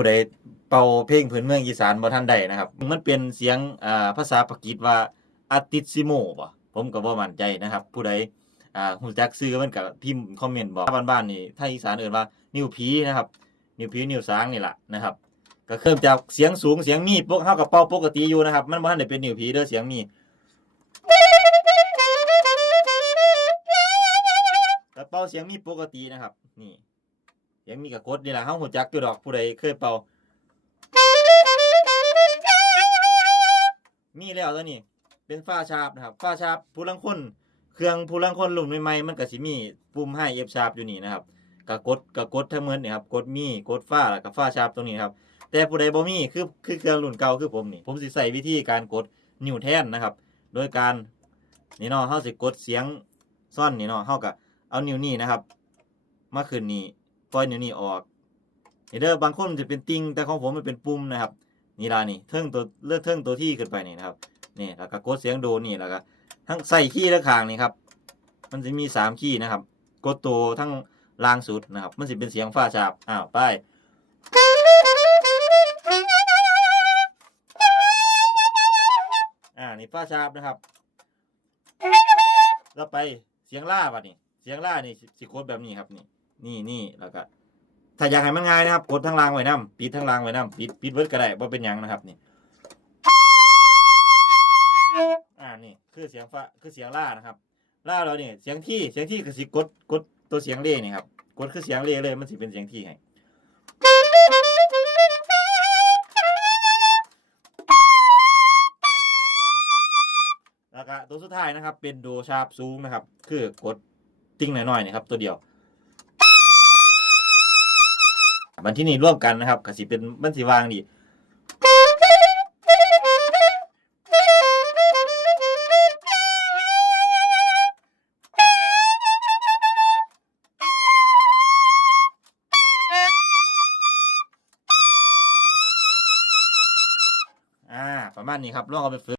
ผู้ใดเป่าเพลงพื้นเมืองอีสานบ่ทันได้นะครับ มันเป็นเสียงอ่าภาษาปากีสว่าอาติซิโมบ่ผมก็บ่มั่นใจนะครับ ผู้ใดอ่าฮู้จักชื่อมันก็พิมพ์คอมเมนต์บอกบ้านๆนี่ถ้าอีสานเอิ้นว่านิ้วผีนะครับ นิ้วผีนิ้วสางนี่ล่ะนะครับ ก็เริ่มจากเสียงสูงเสียงมีปกเฮากับเป่าปกติอยู่นะครับ มันบ่ทันได้เป็นนิ้วผีเด้อเสียงมีแต่เป่าเสียงมีปกตินะครับ นี่ เสียงมีกับกดนี่แหละเฮาฮู้จักอยู่ดอกผู้ใดเคยเป่า มีแล้วตัวนี้ เป็นฟ้าชาร์ปนะครับฟ้าชาร์ปผู้ลังคนเครื่องผู้ลังคนรุ่นใหม่ๆมันก็สิมีปุ่มให้ F sharp อยู่นี่นะครับก็กดก็กดทั้งเหมือนนี่ครับกดมีกดฟ้าแล้วก็ฟ้าชาร์ปตรงนี้ครับแต่ผู้ใดบ่มีคือคือเครื่องรุ่นเก่าคือผมนี่ผมสิใส่วิธีการกดนิ้วแท่นนะครับ โดยการนี่เนาะเฮาสิกดเสียงซ่อนนี่เนาะเฮาก็เอานิ้วนี้นะครับ มาขึ้นนี่ ปล่อยนิ้วนี้ออกเด้อบางคนมันจะเป็นติ่งแต่ของผมมันเป็นปุ่มนะครับนี่ล่ะนี่เทิงตัวเลือกเทิงตัวที่ขึ้นไปนี่นะครับนี่แล้วก็กดเสียงโดนี่แล้วก็ทั้งใส่คีย์และขางนี่ครับมันจะมีสามคีย์นะครับ กดตัวทั้งล่างสุดนะครับ มันจะเป็นเสียงฟ้าชาบอ้าวไปอ่านี่ฟ้าชาบนะครับแล้วไปเสียงล่าบัดนี่เสียงล่านี่สิสิกดแบบนี้ครับนี่ นี่นี่แล้วก็ถ้าอยากให้มันง่ายนะครับกดทั้งล่างไว้นํปิดทั้งล่างไว้นํปิดปิดเบิร์ดก็ได้บ่าเป็นยังนะครับนี่อ่านี่คือเสียงฟ้าคือเสียงล่านะครับล่าเราเนี่ยเสียงที่เสียงที่คือสิกดกดตัวเสียงเล่นี่ครับกดคือเสียงเล่เลยมันสิเป็นเสียงที่ให้แล้วก็ตัวสุดท้ายนะครับ เป็นโดชาร์ปสูงนะครับ คือกดติ้งหน่อยๆนี่ครับ ตัวเดียว มันที่นี่ร่วมกันนะครับก็สิเป็นมันสิวางดีอ่าประมาณนี้ครับลองเอาไปฝึก